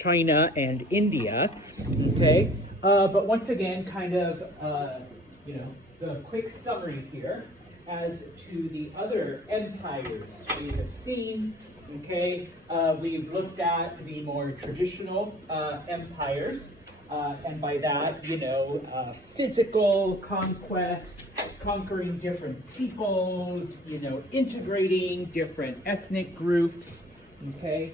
China and India, okay? But once again, kind of, the quick summary here as to the other empires we have seen, okay? We've looked at the more traditional empires, and by that, physical conquest, conquering different peoples, integrating different ethnic groups, okay?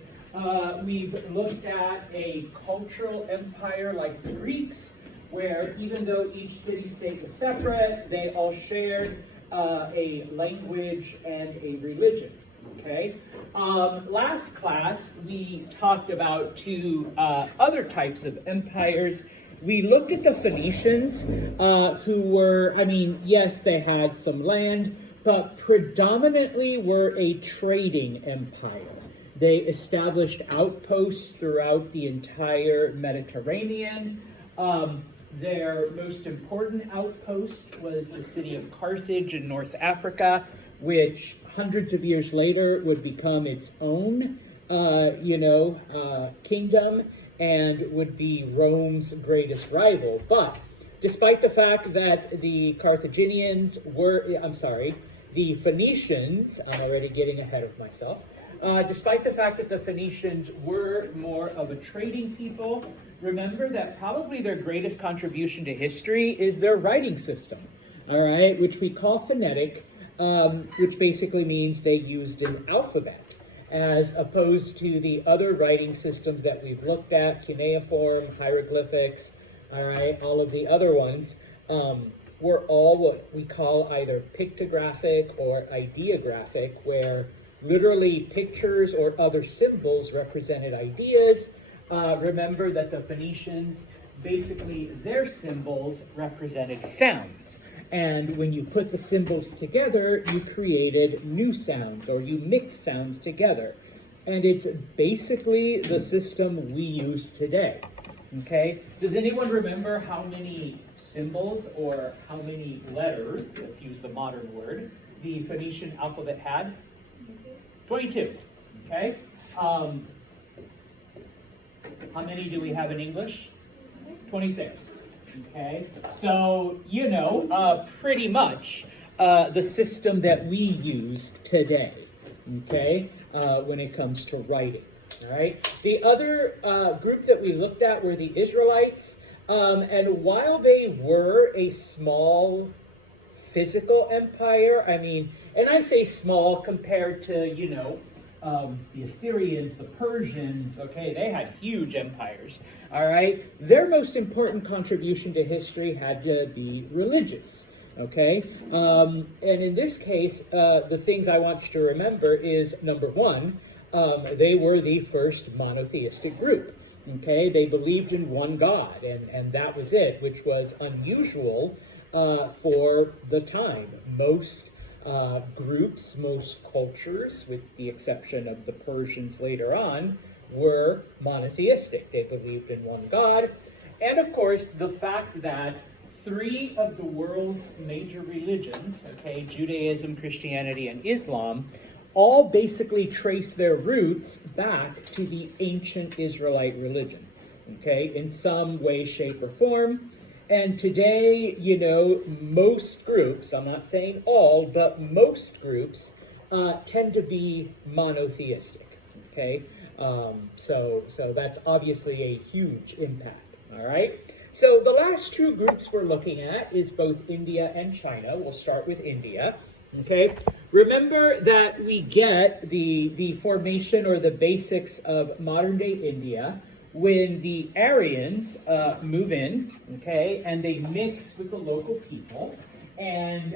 We've looked at a cultural empire like the Greeks, where even though each city-state was separate, they all shared a language and a religion, okay? Last class, we talked about two other types of empires. We looked at the Phoenicians, who were, yes, they had some land, but predominantly were a trading empire. They established outposts throughout the entire Mediterranean. Their most important outpost was the city of Carthage in North Africa, which hundreds of years later would become its own, kingdom and would be Rome's greatest rival. But despite the fact that the Phoenicians, I'm already getting ahead of myself, despite the fact that the Phoenicians were more of a trading people, remember that probably their greatest contribution to history is their writing system, all right, which we call phonetic, which basically means they used an alphabet, as opposed to the other writing systems that we've looked at, cuneiform, hieroglyphics, all right, all of the other ones, were all what we call either pictographic or ideographic, where literally pictures or other symbols represented ideas. Remember that the Phoenicians, basically their symbols represented sounds. And when you put the symbols together, you created new sounds, or you mixed sounds together. And it's basically the system we use today, okay? Does anyone remember how many symbols or how many letters, let's use the modern word, the Phoenician alphabet had? 22, okay? How many do we have in English? 26. Okay, so, pretty much the system that we use today, okay, when it comes to writing, all right? The other group that we looked at were the Israelites, and while they were a small physical empire, and I say small compared to, the Assyrians, the Persians, okay, they had huge empires, all right? Their most important contribution to history had to be religious, okay? And in this case, the things I want you to remember is, number one, they were the first monotheistic group, okay? They believed in one God, and that was it, which was unusual for the time. Most groups, most cultures, with the exception of the Persians later on, were monotheistic. They believed in one God. And of course, the fact that three of the world's major religions, okay, Judaism, Christianity, and Islam, all basically trace their roots back to the ancient Israelite religion, okay, in some way, shape, or form. And today, most groups, I'm not saying all, but most groups tend to be monotheistic, okay? So that's obviously a huge impact, all right? So the last two groups we're looking at is both India and China. We'll start with India, okay? Remember that we get the formation or the basics of modern-day India when the Aryans move in, okay, and they mix with the local people, and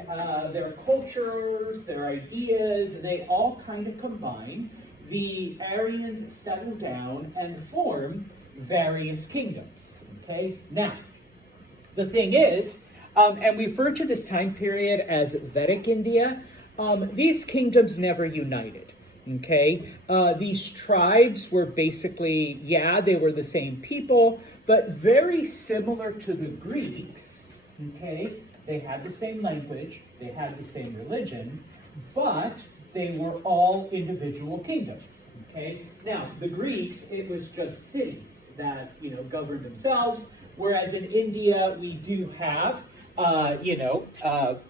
their cultures, their ideas, they all kind of combine. The Aryans settle down and form various kingdoms, okay? Now, the thing is, and we refer to this time period as Vedic India, these kingdoms never united. Okay, these tribes were basically, they were the same people, but very similar to the Greeks, okay? They had the same language, they had the same religion, but they were all individual kingdoms, okay? Now, the Greeks, it was just cities, that, govern themselves, whereas in India, we do have,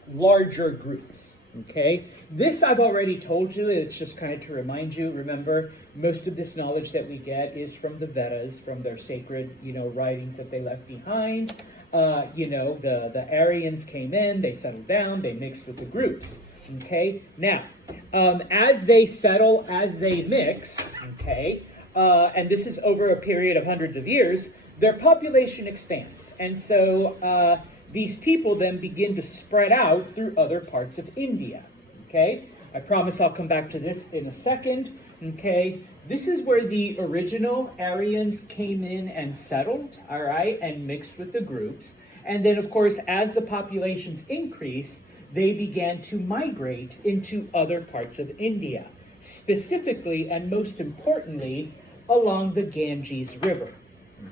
larger groups. Okay, this I've already told you. It's just kind of to remind you. Remember, most of this knowledge that we get is from the Vedas, from their sacred, writings that they left behind. The Aryans came in, they settled down, they mixed with the groups. Okay, now, as they settle, as they mix, okay, and this is over a period of hundreds of years, their population expands. And so these people then begin to spread out through other parts of India. Okay, I promise I'll come back to this in a second. Okay, this is where the original Aryans came in and settled, all right, and mixed with the groups. And then, of course, as the populations increased, they began to migrate into other parts of India, specifically and most importantly, along the Ganges River.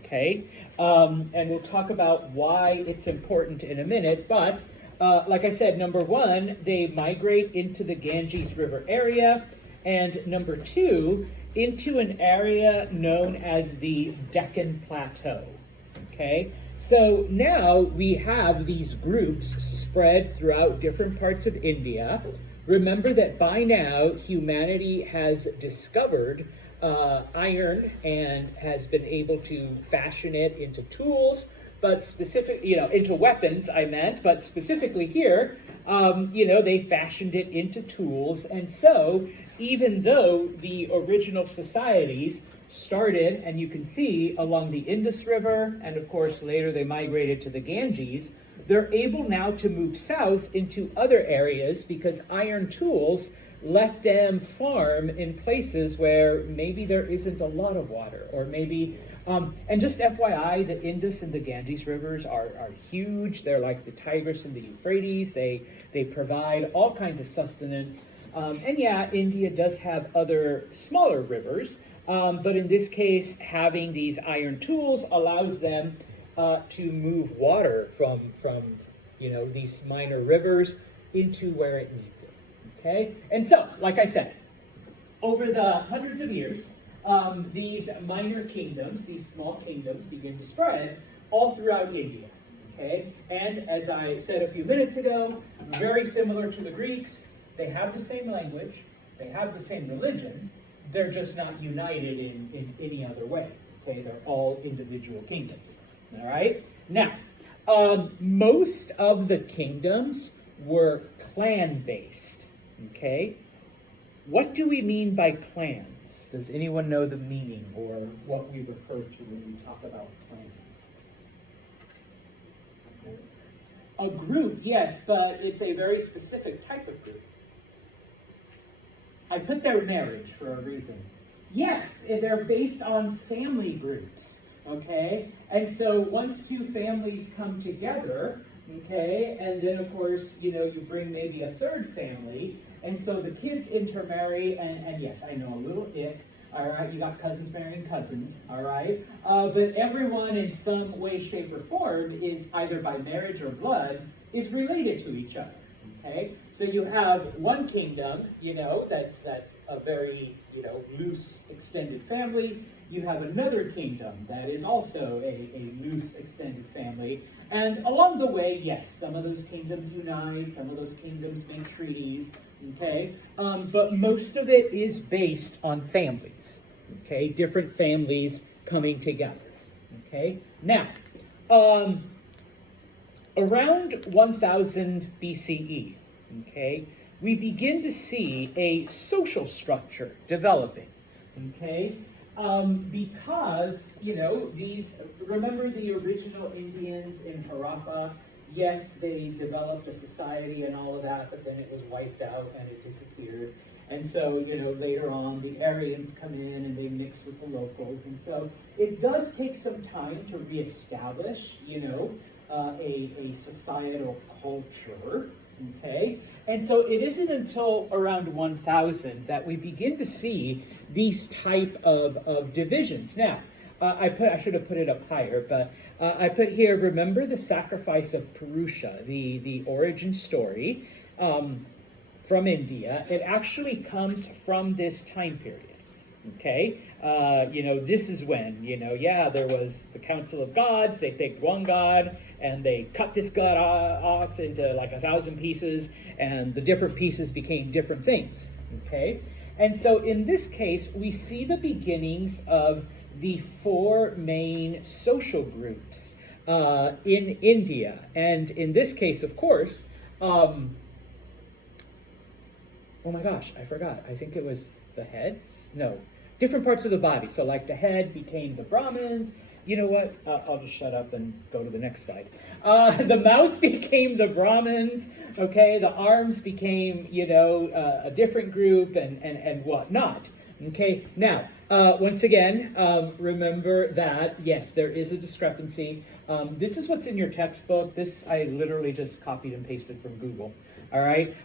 Okay, and we'll talk about why it's important in a minute, but like I said, number one, they migrate into the Ganges River area, and number two, into an area known as the Deccan Plateau. Okay, so now we have these groups spread throughout different parts of India. Remember that by now humanity has discovered iron and has been able to fashion it into tools, but into weapons, I meant, but specifically here, they fashioned it into tools. And so even though the original societies started, and you can see, along the Indus River, and of course later they migrated to the Ganges, they're able now to move south into other areas because iron tools let them farm in places where maybe there isn't a lot of water, or maybe, and just FYI, the Indus and the Ganges rivers are huge. They're like the Tigris and the Euphrates. They provide all kinds of sustenance. And yeah, India does have other smaller rivers, but in this case, having these iron tools allows them to move water from these minor rivers into where it needs it. Okay, and so, like I said, over the hundreds of years, these minor kingdoms, these small kingdoms, begin to spread all throughout India. Okay, and as I said a few minutes ago, very similar to the Greeks, they have the same language, they have the same religion, they're just not united in any other way. Okay, they're all individual kingdoms. All right, now, most of the kingdoms were clan-based. Okay, what do we mean by clans? Does anyone know the meaning or what we refer to when we talk about clans? A group, yes, but it's a very specific type of group. I put their marriage for a reason. Yes, they're based on family groups, okay? And so once two families come together, okay, and then of course, you bring maybe a third family, and so the kids intermarry, and yes, I know, a little ick, all right, you got cousins marrying cousins, all right, but everyone in some way, shape, or form is either by marriage or blood is related to each other, okay? So you have one kingdom, that's a very, loose extended family. You have another kingdom that is also a loose extended family. And along the way, yes, some of those kingdoms unite, some of those kingdoms make treaties, okay? But most of it is based on families, okay? Different families coming together, okay? Now, around 1000 BCE, okay, we begin to see a social structure developing, okay? Because, remember the original Indians in Harappa? Yes, they developed a society and all of that, but then it was wiped out and it disappeared. And so, later on, the Aryans come in and they mix with the locals. And so it does take some time to reestablish, a societal culture, okay? And so it isn't until around 1000 that we begin to see these type of divisions. Now, I should have put it up higher, but I put here, remember the sacrifice of Purusha, the origin story from India. It actually comes from this time period, Okay, this is when, yeah, there was the Council of Gods, they picked one god, and they cut this god off into like 1,000 pieces, and the different pieces became different things, okay? And so in this case, we see the beginnings of the four main social groups in India. And in this case, of course, oh my gosh, I forgot. I think it was the heads? No, different parts of the body. So like the head became the Brahmins. You know what? I'll just shut up and go to the next slide. The mouth became the Brahmins. Okay, the arms became, a different group and whatnot. Okay, now, once again, remember that, yes, there is a discrepancy. This is what's in your textbook. This I literally just copied and pasted from Google. All right.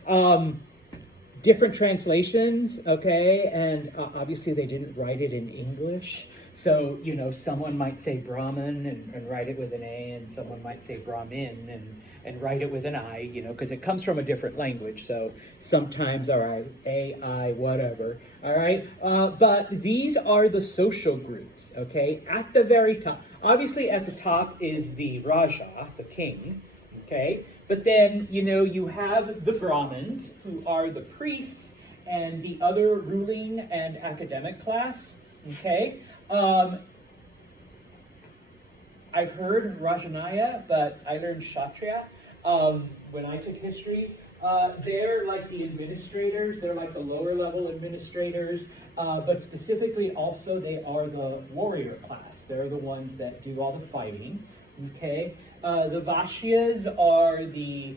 Different translations, okay, and obviously they didn't write it in English. So, someone might say Brahman and write it with an A, and someone might say Brahmin and write it with an I, because it comes from a different language. So sometimes, all right, A, I, whatever, all right? But these are the social groups, okay, at the very top. Obviously, at the top is the Raja, the king, okay? But then, you have the Brahmins, who are the priests, and the other ruling and academic class, okay? I've heard Rajanaya, but I learned Kshatriya when I took history. They're like the administrators, they're like the lower level administrators, but specifically also they are the warrior class. They're the ones that do all the fighting, okay? The Vaishyas are the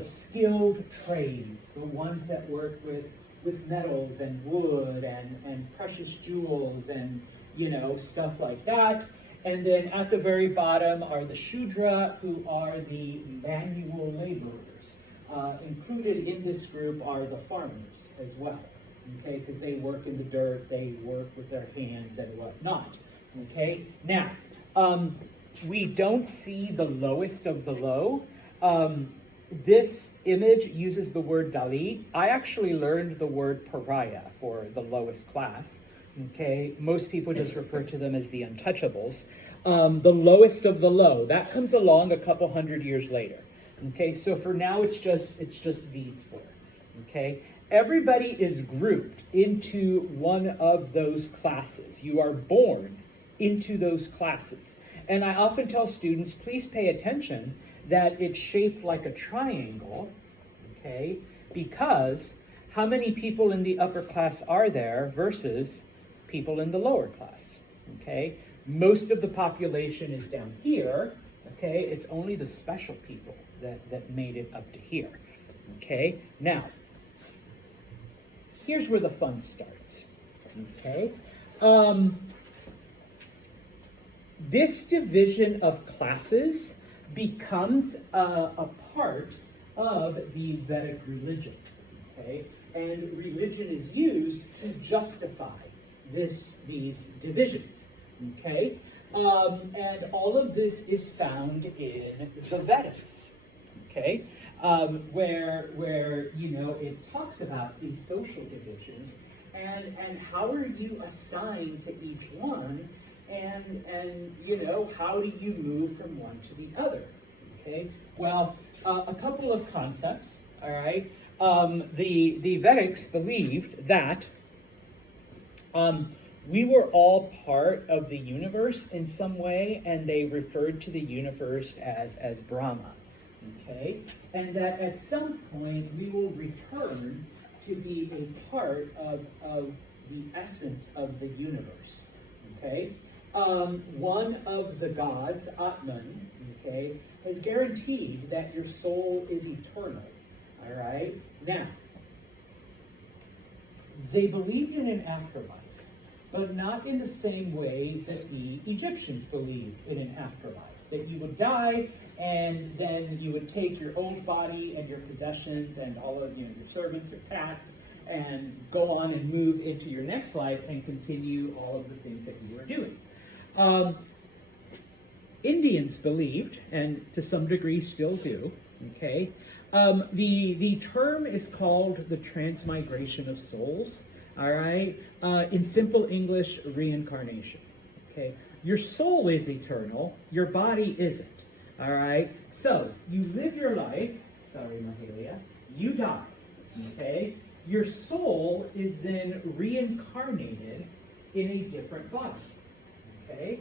skilled trades, the ones that work with metals and wood and precious jewels and, stuff like that. And then at the very bottom are the Shudra, who are the manual laborers. Included in this group are the farmers as well, okay, because they work in the dirt, they work with their hands and whatnot, okay? Now, we don't see the lowest of the low. This image uses the word Dalit. I actually learned the word pariah for the lowest class. Okay, most people just refer to them as the untouchables. The lowest of the low, that comes along a couple hundred years later. Okay, so for now it's just these four. Okay, everybody is grouped into one of those classes. You are born into those classes. And I often tell students, please pay attention that it's shaped like a triangle, okay? Because how many people in the upper class are there versus people in the lower class, okay? Most of the population is down here, okay? It's only the special people that made it up to here, okay? Now, here's where the fun starts, okay? This division of classes becomes a part of the Vedic religion, okay? And religion is used to justify these divisions, okay? And all of this is found in the Vedas, okay? Where it talks about these social divisions and how are you assigned to each one, and how do you move from one to the other, okay? Well, a couple of concepts, all right? The Vedics believed that we were all part of the universe in some way, and they referred to the universe as Brahma, okay? And that at some point we will return to be a part of the essence of the universe, okay? One of the gods, Atman, okay, has guaranteed that your soul is eternal, all right? Now, they believed in an afterlife, but not in the same way that the Egyptians believed in an afterlife, that you would die and then you would take your old body and your possessions and all of your servants and cats and go on and move into your next life and continue all of the things that you were doing. Indians believed, and to some degree still do, okay, the term is called the transmigration of souls. all right? In simple English, reincarnation, okay? Your soul is eternal, your body isn't, all right? So, you live your life, sorry, Mahalia, you die, okay? Your soul is then reincarnated in a different body, okay?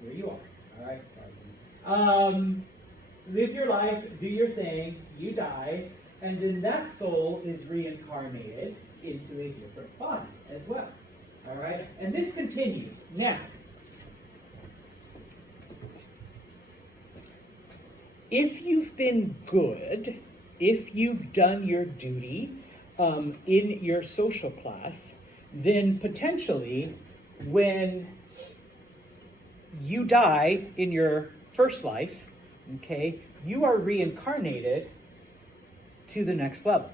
Here you are, all right? Sorry. Live your life, do your thing, you die, and then that soul is reincarnated into a different body as well. All right? And this continues. Now, if you've been good, if you've done your duty in your social class, then potentially when you die in your first life, okay, you are reincarnated to the next level.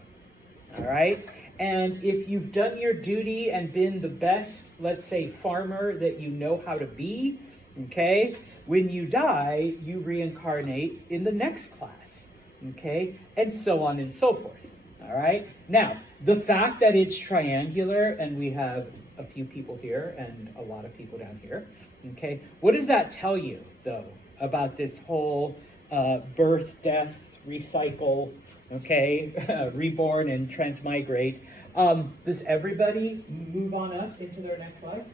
All right? And if you've done your duty and been the best, let's say, farmer that you know how to be, okay, when you die, you reincarnate in the next class, okay, and so on and so forth. All right? Now, the fact that it's triangular and we have a few people here and a lot of people down here, okay, what does that tell you, though, about this whole birth, death, recycle, okay, reborn and transmigrate? Does everybody move on up into their next life?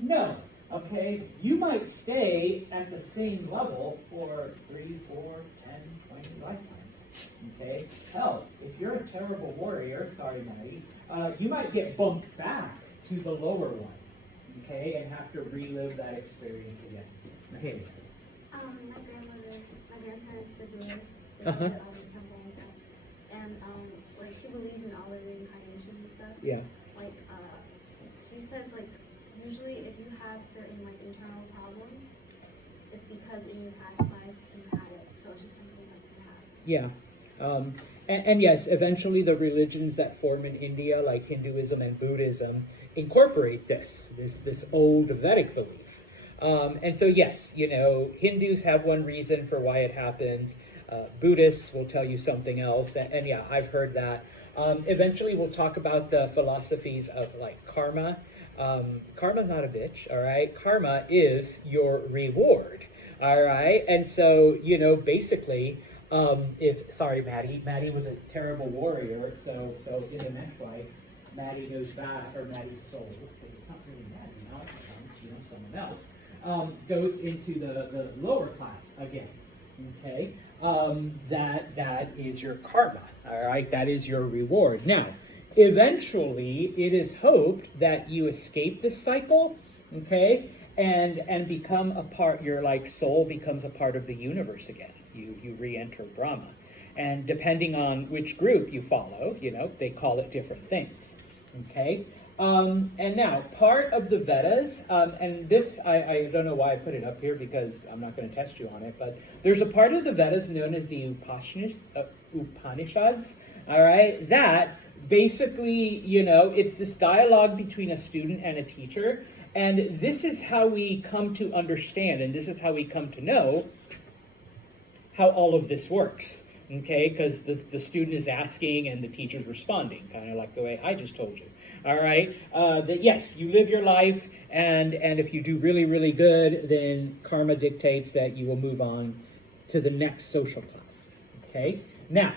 No. Okay, you might stay at the same level for 3, 4, 10, 20 lifetimes. Okay, hell, if you're a terrible warrior, sorry, Maddie, you might get bumped back to the lower one. Okay, and have to relive that experience again. Okay. My grandparents were Buddhist. They go to all the temples and stuff. And like she believes in all the reincarnation and stuff. Yeah. Like she says like usually if you have certain like internal problems, it's because in your past life you had it. So it's just something that you have. Yeah. And yes, eventually the religions that form in India, like Hinduism and Buddhism, incorporate this old Vedic belief. And so yes, you know, Hindus have one reason for why it happens. Buddhists will tell you something else. And yeah, I've heard that. Eventually we'll talk about the philosophies of like karma. Karma's not a bitch, all right? Karma is your reward, all right? And so, you know, basically, sorry, Maddie was a terrible warrior, so in the next life, Maddie goes back, or Maddie's soul, because it's not really Maddie now, it's, you know, someone else, goes into the lower class again, okay? That is your karma, all right? That is your reward. Now, eventually, it is hoped that you escape this cycle, okay, and become a part. Your like soul becomes a part of the universe again. You re-enter Brahma, and depending on which group you follow, you know, they call it different things, okay. And now part of the Vedas, and this I don't know why I put it up here because I'm not going to test you on it, but there's a part of the Vedas known as the Upanishads. All right, that basically, you know, it's this dialogue between a student and a teacher, and this is how we come to understand, and this is how we come to know how all of this works, okay? Because the student is asking and the teacher's responding, kind of like the way I just told you, all right? That yes, you live your life, and if you do really, really good, then karma dictates that you will move on to the next social class, okay? Now,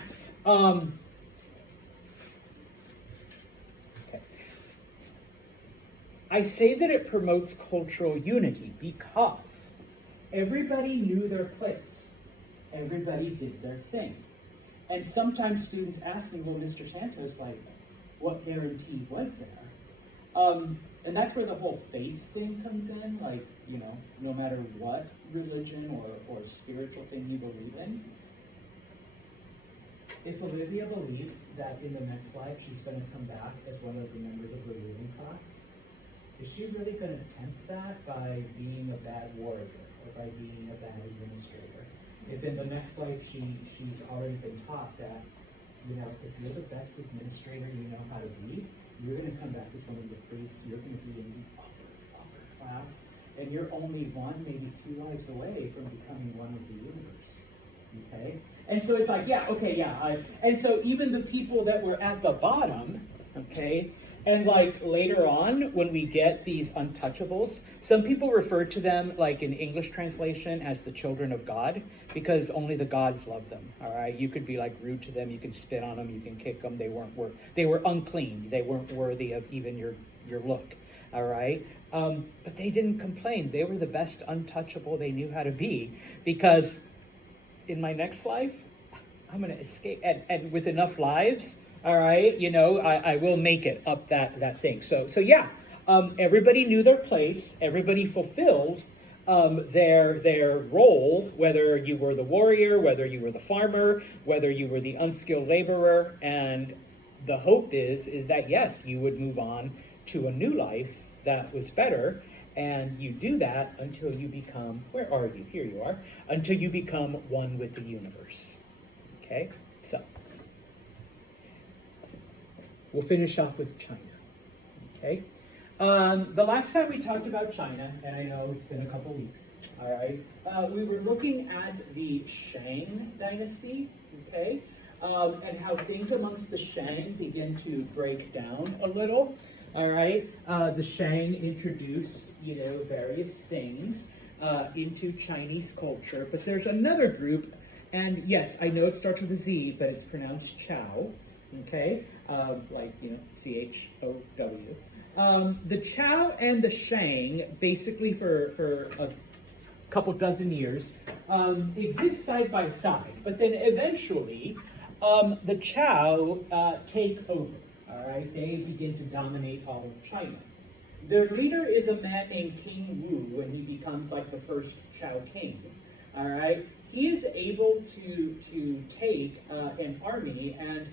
I say that it promotes cultural unity because everybody knew their place. Everybody did their thing. And sometimes students ask me, well, Mr. Santos, like, what guarantee was there? And that's where the whole faith thing comes in, like, you know, no matter what religion or spiritual thing you believe in, if Olivia believes that in the next life she's going to come back as one of the members of her reading class, is she really going to tempt that by being a bad warrior or by being a bad administrator? If in the next life she's already been taught that, you know, if you're the best administrator you know how to be, you're going to come back as one of the priests, you're going to be in the upper class, and you're only one, maybe 2 lives away from becoming one of the universe. Okay? And so it's like, yeah, okay, yeah. And so even the people that were at the bottom, okay, And like later on, when we get these untouchables, some people refer to them like in English translation as the children of God, because only the gods love them. All right, you could be like rude to them, you can spit on them, you can kick them. They were unclean. They weren't worthy of even your look. All right, but they didn't complain. They were the best untouchable they knew how to be, because in my next life, I'm gonna escape, and with enough lives. All right, I will make it up that thing. So yeah, everybody knew their place. Everybody fulfilled their role, whether you were the warrior, whether you were the farmer, whether you were the unskilled laborer. And the hope is that yes, you would move on to a new life that was better. And you do that until you become, where are you? Here you are. Until you become one with the universe. Okay, so. We'll finish off with China, okay? The last time we talked about China, and I know it's been a couple weeks, all right? We were looking at the Shang dynasty, okay? And how things amongst the Shang begin to break down a little, all right? The Shang introduced, various things into Chinese culture, but there's another group, and yes, I know it starts with a Z, but it's pronounced Chow. Okay, CHOW. The Chow and the Shang, basically for a couple dozen years, exist side by side. But then eventually, the Chow take over. All right, they begin to dominate all of China. Their leader is a man named King Wu, and he becomes like the first Chow king. All right, he is able to take an army, and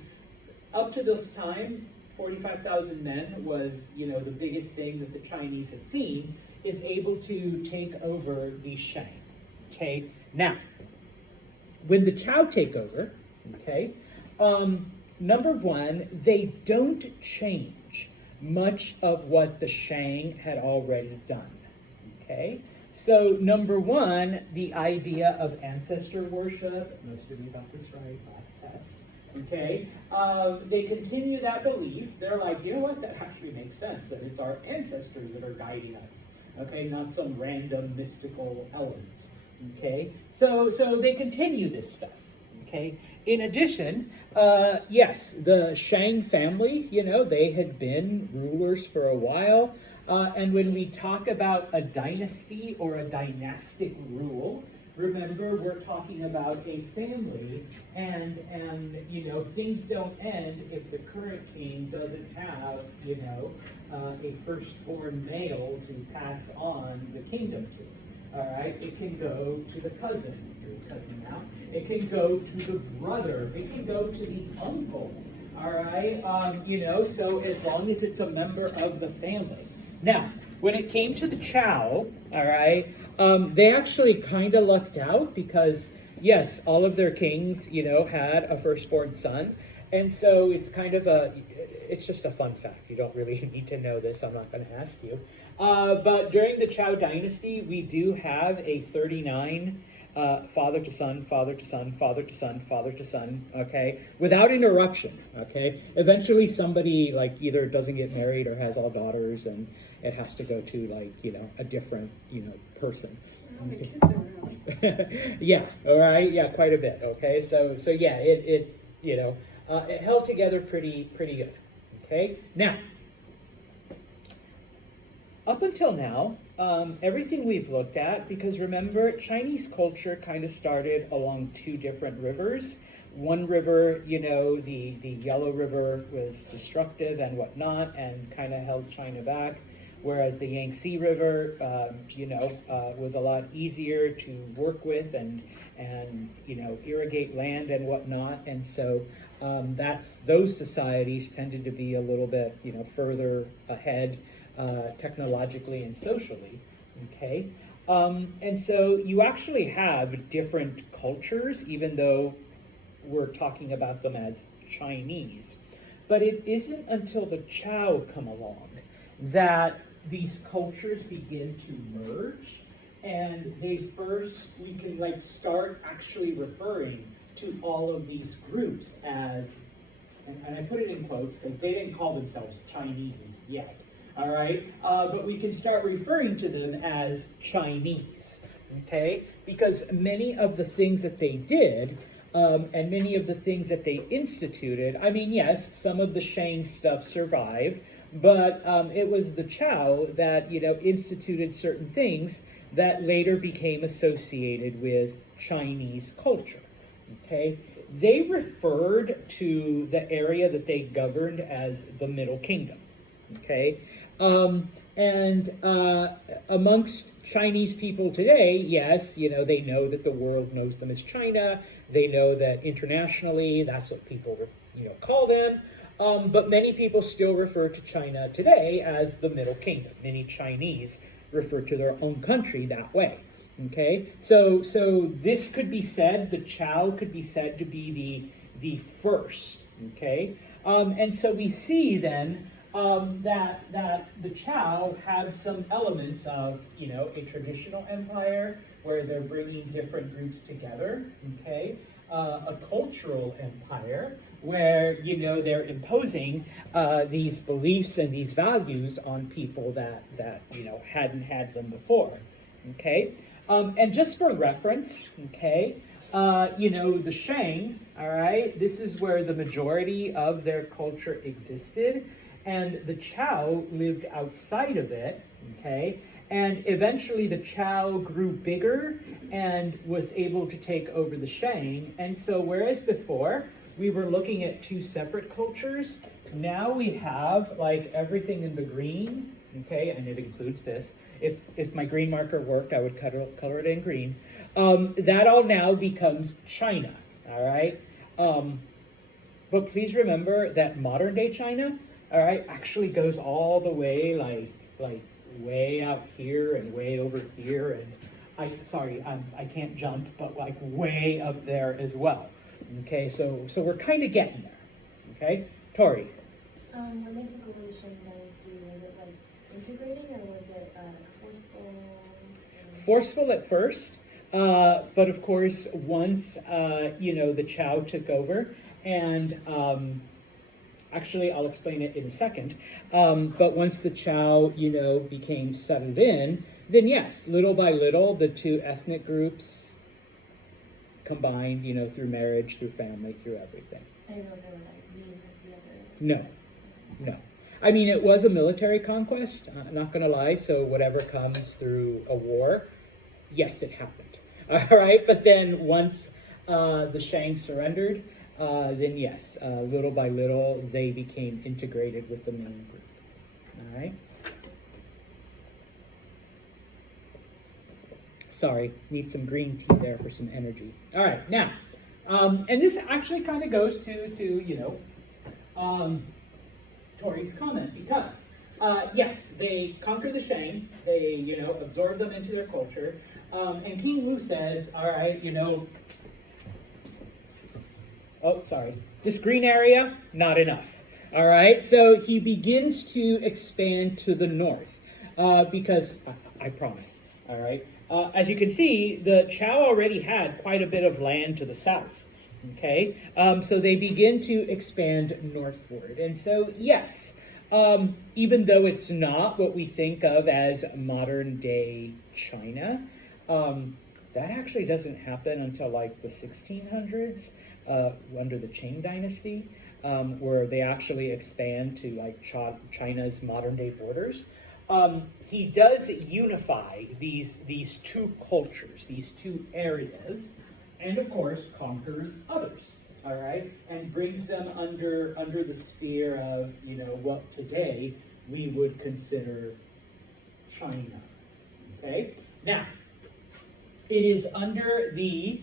up to this time, 45,000 men was, the biggest thing that the Chinese had seen, is able to take over the Shang. Okay, now, when the Chow take over, okay, number one, they don't change much of what the Shang had already done. Okay, so number one, the idea of ancestor worship, most of you got this right last test. Okay, they continue that belief. They're like, you know what, that actually makes sense, that it's our ancestors that are guiding us, okay, not some random mystical elements, okay? So they continue this stuff, okay? In addition, yes, the Shang family, they had been rulers for a while, and when we talk about a dynasty or a dynastic rule, remember, we're talking about a family, and things don't end if the current king doesn't have, a firstborn male to pass on the kingdom to. All right, it can go to the cousin, now. It can go to the brother. It can go to the uncle. All right, so as long as it's a member of the family. Now, when it came to the Chow, all right, they actually kind of lucked out because, yes, all of their kings, had a firstborn son. And so it's kind of it's just a fun fact. You don't really need to know this. I'm not going to ask you. But during the Chow dynasty, we do have a 39 father to son, father to son, father to son, father to son, okay, without interruption, okay? Eventually somebody, either doesn't get married or has all daughters, and it has to go to, a different, person. Okay. Yeah, all right, yeah, quite a bit, okay? So yeah, it held together pretty good, okay? Now, up until now, everything we've looked at, because remember, Chinese culture kind of started along two different rivers. One river, the Yellow River was destructive and whatnot and kind of held China back, whereas the Yangtze River, was a lot easier to work with and irrigate land and whatnot. And so those societies tended to be a little bit, further ahead technologically and socially, okay? And so you actually have different cultures, even though we're talking about them as Chinese. But it isn't until the Chow come along that these cultures begin to merge, and we can start actually referring to all of these groups as and I put it in quotes because they didn't call themselves Chinese yet, all right? But we can start referring to them as Chinese, okay? Because many of the things that they did and many of the things that they instituted, I mean, yes, some of the Shang stuff survived, but it was the Chow that, instituted certain things that later became associated with Chinese culture, okay? They referred to the area that they governed as the Middle Kingdom, okay? And amongst Chinese people today, yes, they know that the world knows them as China. They know that internationally, that's what people, call them. But many people still refer to China today as the Middle Kingdom. Many Chinese refer to their own country that way. Okay, so this could be said, the Chow could be said to be the first. Okay, and so we see then that the Chow have some elements of a traditional empire where they're bringing different groups together. Okay, a cultural empire where they're imposing these beliefs and these values on people that hadn't had them before. Okay. And just for reference, okay, the Shang, all right, this is where the majority of their culture existed, and the Chow lived outside of it, okay, and eventually the Chow grew bigger and was able to take over the Shang, and so whereas before we were looking at two separate cultures, now we have like everything in the green, okay, and it includes this. If my green marker worked, I would color it in green. That all now becomes China, all right? But please remember that modern day China, all right, actually goes all the way like way out here and way over here, and I can't jump, but like way up there as well. Okay, so we're kind of getting there. Okay, Tori. When they took away Shang Dynasty, was it like integrating or was it forceful? Forceful at first, but of course, once the Chow took over, and actually, I'll explain it in a second. But once the Chow, became settled in, then yes, little by little, the two ethnic groups combined, through marriage, through family, through everything. I don't know if they were like meeting together. No. I mean, it was a military conquest, not going to lie, so whatever comes through a war, yes, it happened. All right, but then once the Shang surrendered, then yes, little by little, they became integrated with the main group. All right? Sorry, need some green tea there for some energy. All right, now, and this actually kind of goes to Tori's comment, because yes, they conquered the Shang, they absorbed them into their culture, and King Wu says, all right, this green area, not enough. All right, so he begins to expand to the north, because I promise. All right, as you can see, the Chow already had quite a bit of land to the south. Okay, so they begin to expand northward. And so, yes, even though it's not what we think of as modern day China, that actually doesn't happen until like the 1600s under the Qing dynasty, where they actually expand to like China's modern day borders. He does unify these two cultures, these two areas, and of course conquers others, all right, and brings them under the sphere of what today we would consider China. Okay, now it is under the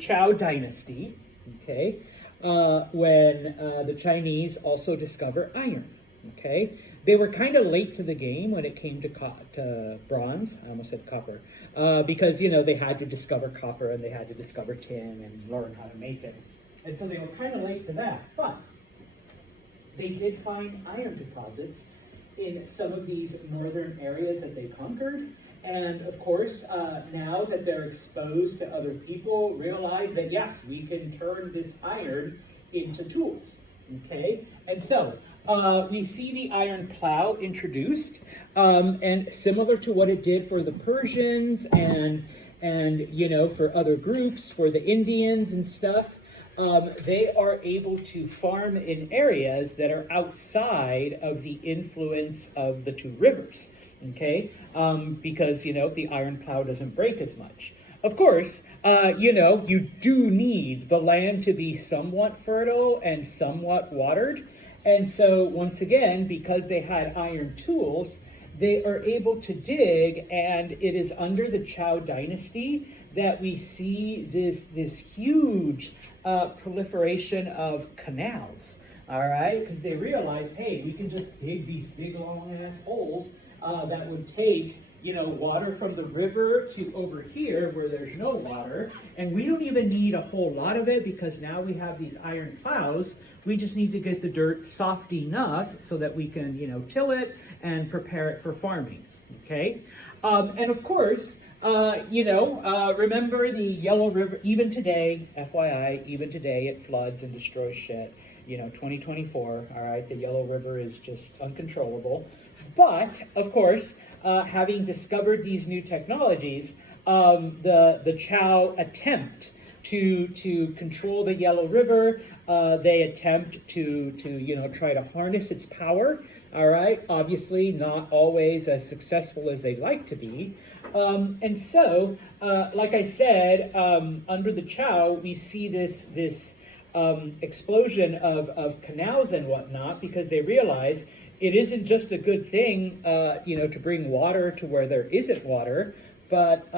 Chow dynasty, okay, when the Chinese also discover iron. Okay, they were kind of late to the game when it came to bronze. I almost said copper, because they had to discover copper and they had to discover tin and learn how to make it, and so they were kind of late to that. But they did find iron deposits in some of these northern areas that they conquered, and of course, now that they're exposed to other people, realize that yes, we can turn this iron into tools. Okay, and so we see the iron plow introduced, and similar to what it did for the Persians and you know, for other groups, for the Indians and stuff, they are able to farm in areas that are outside of the influence of the two rivers. Okay, because you know the iron plow doesn't break as much. Of course, you know, you do need the land to be somewhat fertile and somewhat watered. And so, once again, because they had iron tools, they are able to dig, and it is under the Chow dynasty that we see this huge proliferation of canals. All right, because they realize, hey, we can just dig these big long ass holes that would take, you know, water from the river to over here where there's no water, and we don't even need a whole lot of it because now we have these iron plows. We just need to get the dirt soft enough so that we can, you know, till it and prepare it for farming. Okay, and of course, you know, remember the Yellow River. Even today, FYI, even today it floods and destroys shit. You know, 2024. All right, the Yellow River is just uncontrollable. But of course, having discovered these new technologies, the Chow attempt to control the Yellow River. They attempt to you know, try to harness its power. All right, obviously not always as successful as they'd like to be. And so, like I said, under the Chow, we see this explosion of canals and whatnot because they realize it isn't just a good thing, you know, to bring water to where there isn't water, but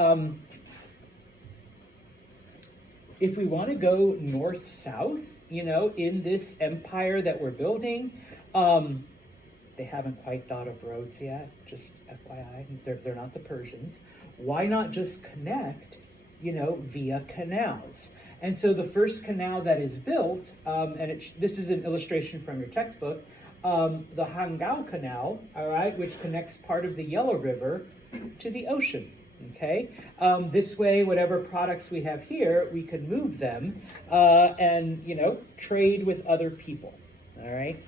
if we want to go north-south, you know, in this empire that we're building, they haven't quite thought of roads yet, just FYI, they're not the Persians. Why not just connect, you know, via canals? And so the first canal that is built, and this is an illustration from your textbook, the Hangao Canal, all right, which connects part of the Yellow River to the ocean. Okay, this way, whatever products we have here, we can move them and, you know, trade with other people. All right,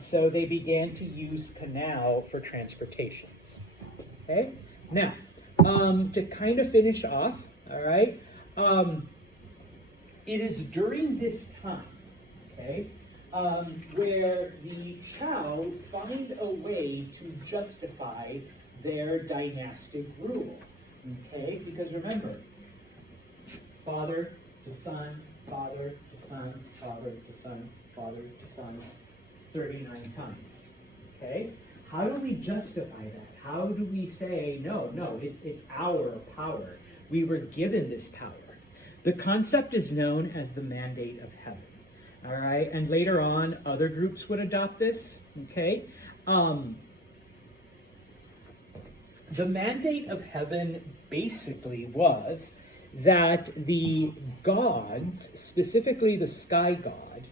so they began to use canal for transportations. Okay, now to kind of finish off, all right, it is during this time, okay, where the Chow find a way to justify their dynastic rule. Okay, because remember, father to son, father to son, father to son, father to son, 39 times. Okay, how do we justify that? How do we say, no, it's our power. We were given this power. The concept is known as the mandate of heaven. All right, and later on, other groups would adopt this. Okay. The mandate of heaven basically was that the gods, specifically the sky god,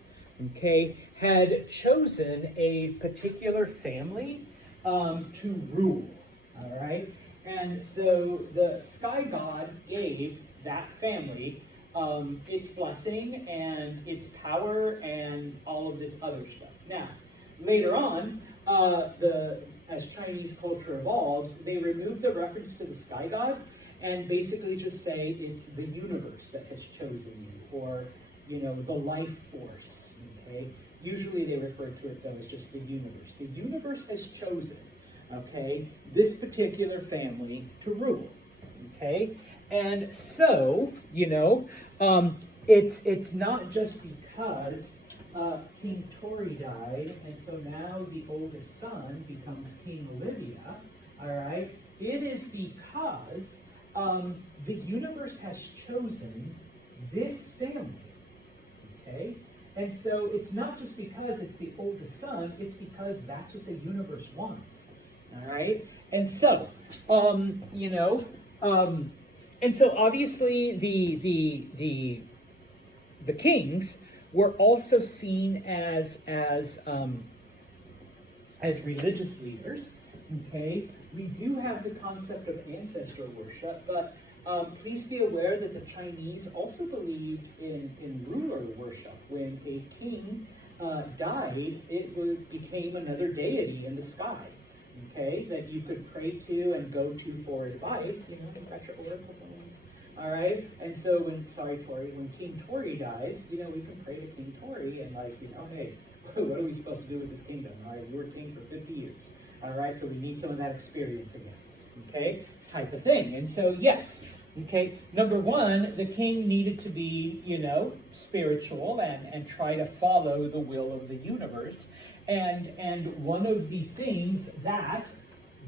okay, had chosen a particular family to rule, all right? And so the sky god gave that family its blessing and its power and all of this other stuff. Now, later on, as Chinese culture evolves, they remove the reference to the sky god and basically just say it's the universe that has chosen you, or, you know, the life force, okay? Usually they refer to it, though, as just the universe. The universe has chosen, okay, this particular family to rule, okay? And so, you know, it's not just because King Tori died, and so now the oldest son becomes King Olivia, all right? It is because the universe has chosen this family, okay? And so it's not just because it's the oldest son, it's because that's what the universe wants, all right? And so, you know, and so obviously the kings were also seen as religious leaders. Okay, we do have the concept of ancestor worship, but Please be aware that the Chinese also believed in ruler worship. When a king died, it became another deity in the sky, okay, that you could pray to and go to for advice. You know, you've got your oracle bones. All right, and so when King Tori dies, you know, we can pray to King Tori and like, you know, hey, what are we supposed to do with this kingdom? All right, you were king for 50 years. All right, so we need some of that experience again. Okay, type of thing. And so, yes, okay, number one, the king needed to be, you know, spiritual and try to follow the will of the universe. And one of the things that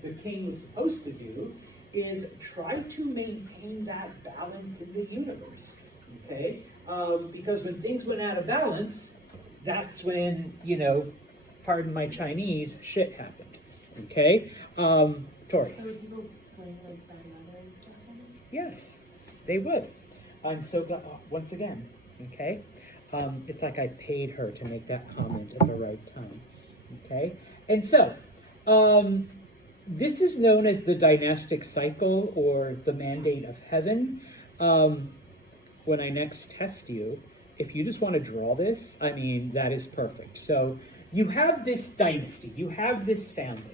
the king was supposed to do is try to maintain that balance in the universe. Okay, because when things went out of balance, that's when, you know, pardon my Chinese, shit happened. Okay, Tori. So would people play like Bad Mother and stuff on it? Yes, they would. I'm so glad, once again, okay? It's like I paid her to make that comment at the right time, okay? And so, this is known as the dynastic cycle or the mandate of heaven. When I next test you, if you just want to draw this, I mean, that is perfect. So you have this dynasty, you have this family.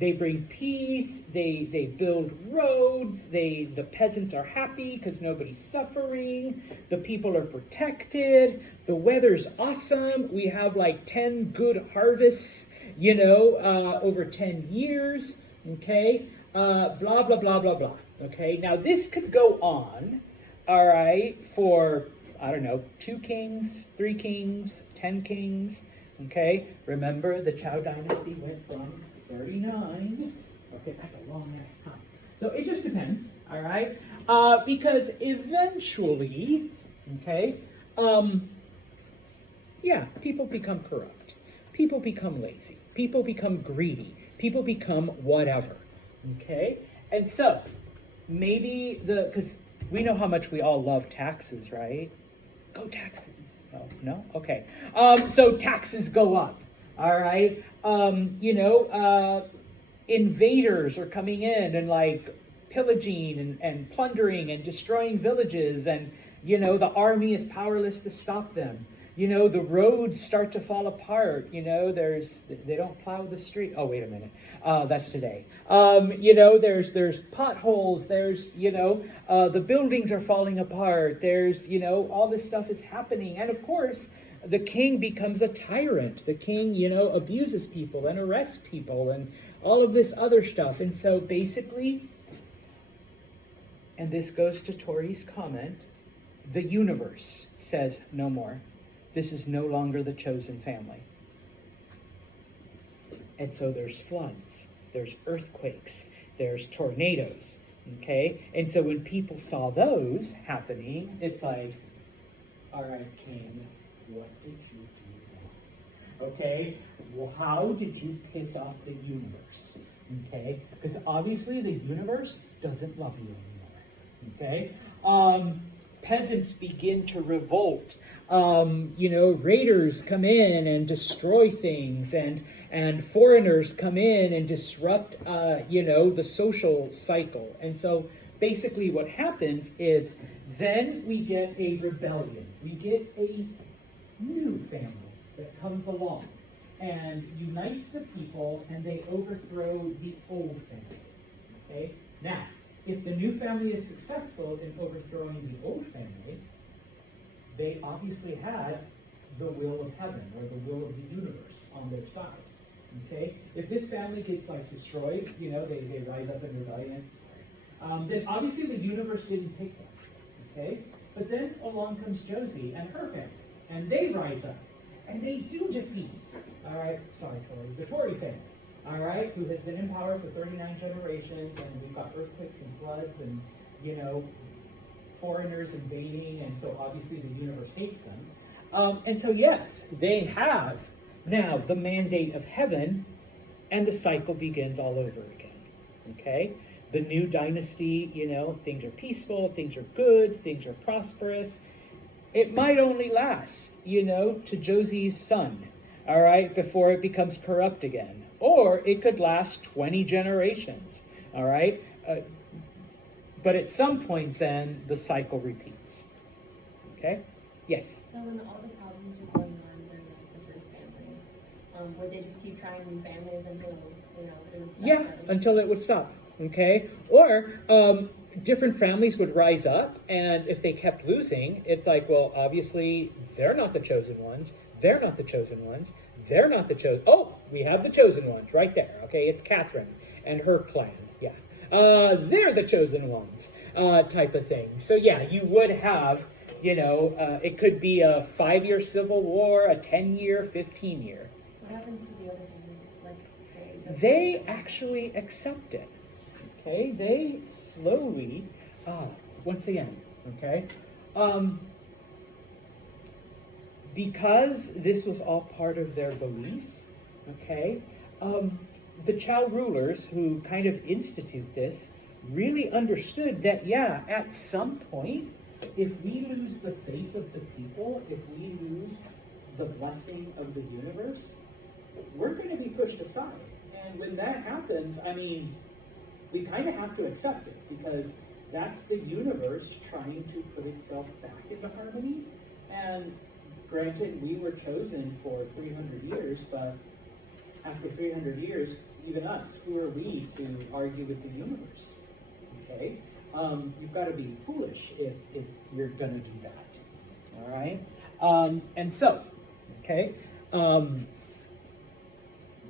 They bring peace, they build roads, the peasants are happy because nobody's suffering, the people are protected, the weather's awesome, we have like 10 good harvests, you know, over 10 years, okay, blah, blah, blah, blah, blah, okay. Now this could go on, all right, for, I don't know, 2 kings, 3 kings, 10 kings, okay. Remember, the Chow dynasty went from 39. Okay, that's a long ass time. So it just depends, all right? Because eventually, okay, yeah, people become corrupt. People become lazy. People become greedy. People become whatever, okay? And so maybe because we know how much we all love taxes, right? Go taxes. Oh, no? Okay. So taxes go up. All right, you know, invaders are coming in and like pillaging and plundering and destroying villages, and you know the army is powerless to stop them. You know, the roads start to fall apart. You know, they don't plow the street. Oh, wait a minute, that's today. You know, there's potholes. There's, you know, the buildings are falling apart. There's, you know, all this stuff is happening, and of course, the king becomes a tyrant. The king, you know, abuses people and arrests people and all of this other stuff. And so basically, and this goes to Tori's comment, the universe says no more. This is no longer the chosen family. And so there's floods, there's earthquakes, there's tornadoes, okay? And so when people saw those happening, it's like, all right, king, what did you do now? Okay, well, how did you piss off the universe? Okay, because obviously the universe doesn't love you anymore. Okay, peasants begin to revolt. You know, raiders come in and destroy things, and foreigners come in and disrupt, you know, the social cycle. And so basically what happens is then we get a rebellion. We get a new family that comes along and unites the people, and they overthrow the old family. Okay? Now, if the new family is successful in overthrowing the old family, they obviously had the will of heaven or the will of the universe on their side. Okay? If this family gets like destroyed, you know, they rise up in rebellion, then obviously the universe didn't pick them. Okay? But then along comes Josie and her family, and they rise up, and they do defeat, all right, sorry, Tori, the Tori family, all right, who has been in power for 39 generations, and we've got earthquakes and floods and, you know, foreigners invading, and so obviously the universe hates them. And so, yes, they have now the mandate of heaven, and the cycle begins all over again, okay? The new dynasty, you know, things are peaceful, things are good, things are prosperous. It might only last, you know, to Josie's son, all right, before it becomes corrupt again. Or it could last 20 generations, all right? But at some point then, the cycle repeats. Okay? Yes? So when all the problems were going on during like the first family, would they just keep trying new families until, it would stop? Yeah, until it would stop. Okay? Or different families would rise up, and if they kept losing, it's like, well, obviously, they're not the chosen ones. They're not the chosen ones. They're not the chosen. Oh, we have the chosen ones right there. Okay, it's Catherine and her clan. Yeah. They're the chosen ones, type of thing. So yeah, you would have, it could be a 5-year civil war, a 10-year, 15-year. What happens to the other families? Like, say, They actually accept it. Okay, they slowly, once again, okay, because this was all part of their belief, okay, the Chow rulers who kind of institute this really understood that, yeah, at some point, if we lose the faith of the people, if we lose the blessing of the universe, we're going to be pushed aside. And when that happens, I mean, we kind of have to accept it, because that's the universe trying to put itself back into harmony. And granted, we were chosen for 300 years, but after 300 years, even us, who are we to argue with the universe? Okay? You've got to be foolish if you're going to do that. All right? And so, okay,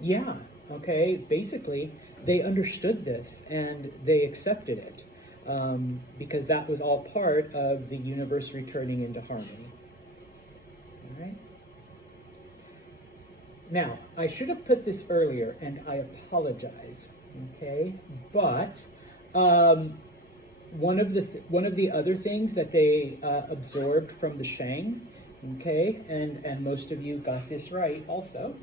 yeah, okay, basically, they understood this and they accepted it because that was all part of the universe returning into harmony. All right? Now, I should have put this earlier, and I apologize, okay? But one of the other things that they absorbed from the Shang, okay, and most of you got this right also,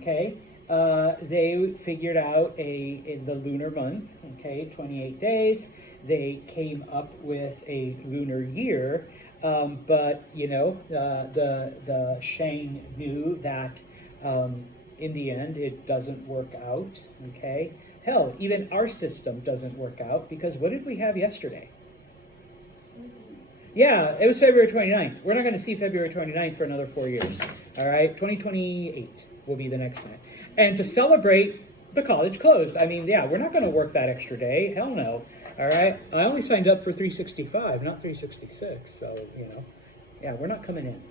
okay? They figured out the lunar month, okay, 28 days. They came up with a lunar year, but the Shang knew that in the end it doesn't work out. Okay, hell, even our system doesn't work out because what did we have yesterday? Yeah, it was February 29th. We're not going to see February 29th for another 4 years. All right, 2028 will be the next one. And to celebrate, the college closed. I mean, yeah, we're not going to work that extra day. Hell no. All right, I only signed up for 365, not 366. So, yeah, we're not coming in.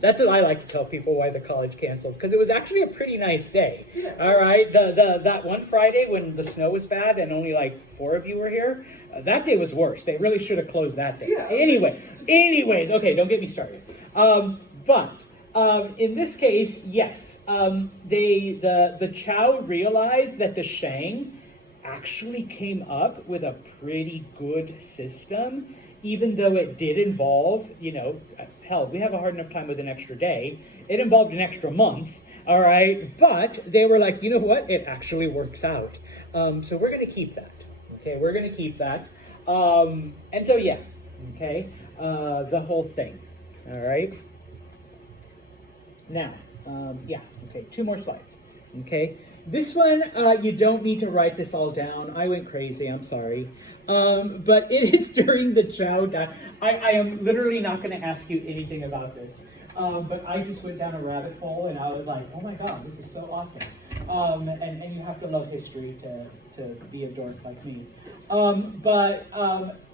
That's what I like to tell people why the college canceled, because it was actually a pretty nice day. All right, that one Friday when the snow was bad and only like 4 of you were here, that day was worse. They really should have closed that day. Yeah. Anyways, okay, don't get me started. But in this case, yes, the Chow realized that the Shang actually came up with a pretty good system, even though it did involve, hell, we have a hard enough time with an extra day. It involved an extra month, all right? But they were like, you know what? It actually works out. So we're going to keep that, okay? We're going to keep that. And so, yeah, okay, the whole thing, all right? Now, yeah, okay, 2 more slides, okay? This one, you don't need to write this all down. I went crazy, I'm sorry. But it is during the Chow time. I am literally not going to ask you anything about this. But I just went down a rabbit hole and I was like, oh my God, this is so awesome. And you have to love history to be a dork like me. But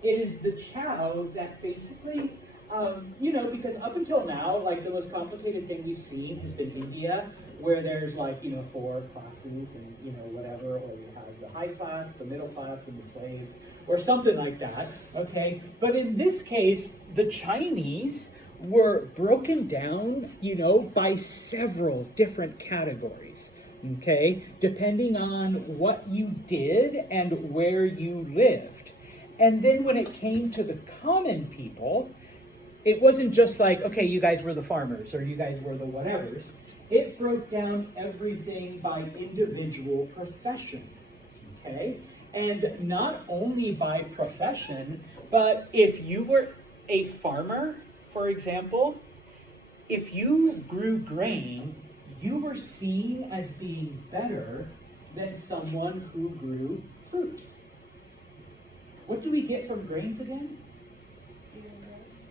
it is the Chow that basically, because up until now, like the most complicated thing we've seen has been India, where there's like, 4 classes and, whatever, or you have the high class, the middle class, and the slaves, or something like that, okay? But in this case, the Chinese were broken down, by several different categories, okay? Depending on what you did and where you lived. And then when it came to the common people, it wasn't just like, okay, you guys were the farmers, or you guys were the whatevers. It broke down everything by individual profession, okay? And not only by profession, but if you were a farmer, for example, if you grew grain, you were seen as being better than someone who grew fruit. what do we get from grains again?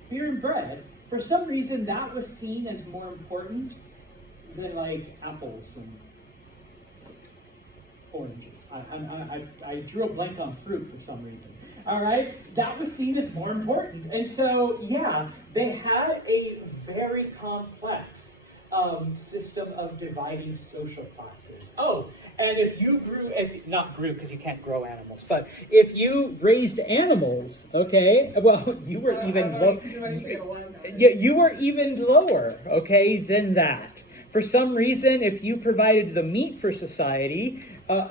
Beer and bread. For some reason, that was seen as more important than like apples and oranges. I drew a blank on fruit for some reason. All right, that was seen as more important. And so, yeah, they had a very complex system of dividing social classes. Oh, and if you not grew because you can't grow animals, but if you raised animals, okay, well, you were even you were even lower, okay, than that. For some reason, if you provided the meat for society,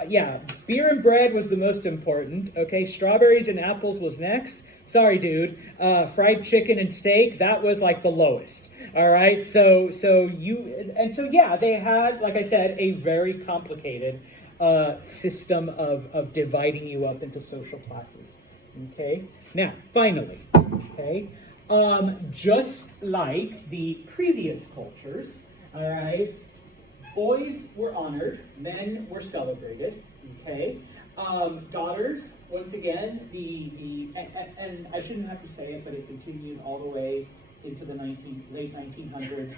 yeah, beer and bread was the most important, okay, strawberries and apples was next. Sorry, dude, fried chicken and steak, that was like the lowest. All right, so yeah, they had, like I said, a very complicated system of dividing you up into social classes. Okay, now finally, okay, just like the previous cultures, all right, boys were honored, men were celebrated. Okay, daughters, once again, and I shouldn't have to say it, but it continued all the way into the late 1900s,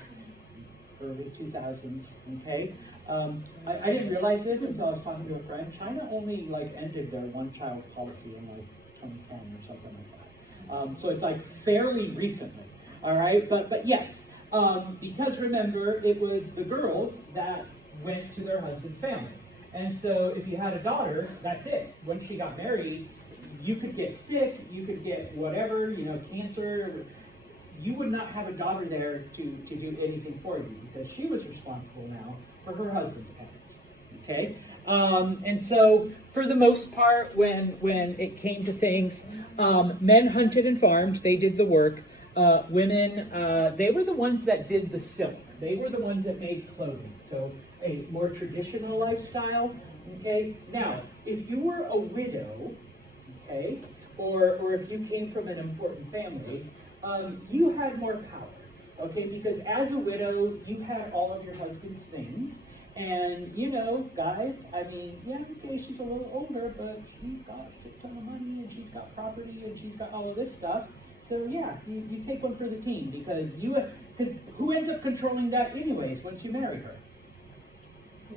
early 2000s, okay? I didn't realize this until I was talking to a friend. China only like ended their one-child policy in like 2010 or something like that. So it's like fairly recently, all right? But yes, because remember, it was the girls that went to their husband's family. And so if you had a daughter, that's it. When she got married, you could get sick, you could get whatever, cancer. You would not have a daughter there to do anything for you because she was responsible now for her husband's parents. Okay? And so for the most part, when it came to things, men hunted and farmed, they did the work. Women, they were the ones that did the silk. They were the ones that made clothing. So a more traditional lifestyle. Okay? Now, if you were a widow, okay, or if you came from an important family, you had more power, okay? Because as a widow, you had all of your husband's things. And, guys, I mean, yeah, okay, she's a little older, but she's got a shit ton of money, and she's got property, and she's got all of this stuff. So, yeah, you take one for the team, because who ends up controlling that anyways once you marry her?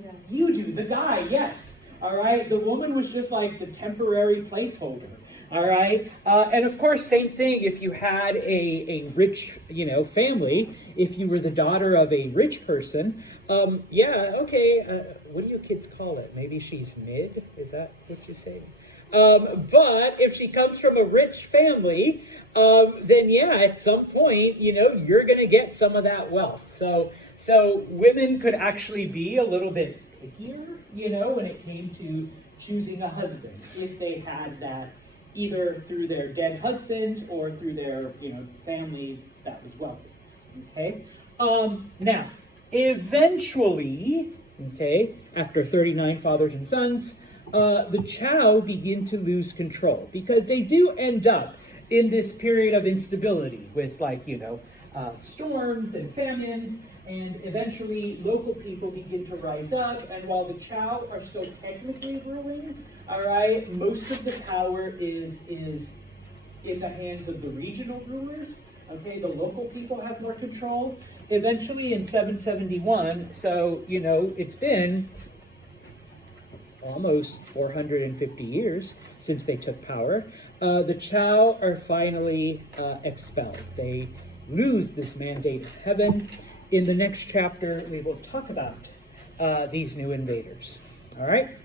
Yeah. You do, the guy, yes. All right? The woman was just like the temporary placeholder. All right, and of course, same thing. If you had a rich, family, if you were the daughter of a rich person, yeah, okay. What do you kids call it? Maybe she's mid. Is that what you say? But if she comes from a rich family, then yeah, at some point, you're gonna get some of that wealth. So women could actually be a little bit pickier, when it came to choosing a husband if they had that, either through their dead husbands or through their, family that was wealthy. Okay? Now, eventually, okay, after 39 fathers and sons, the Chow begin to lose control because they do end up in this period of instability with storms and famines, and eventually local people begin to rise up, and while the Chow are still technically ruling, all right, most of the power is in the hands of the regional rulers. Okay, the local people have more control. Eventually in 771, so, it's been almost 450 years since they took power, the Chow are finally expelled. They lose this mandate of heaven. In the next chapter, we will talk about these new invaders. All right?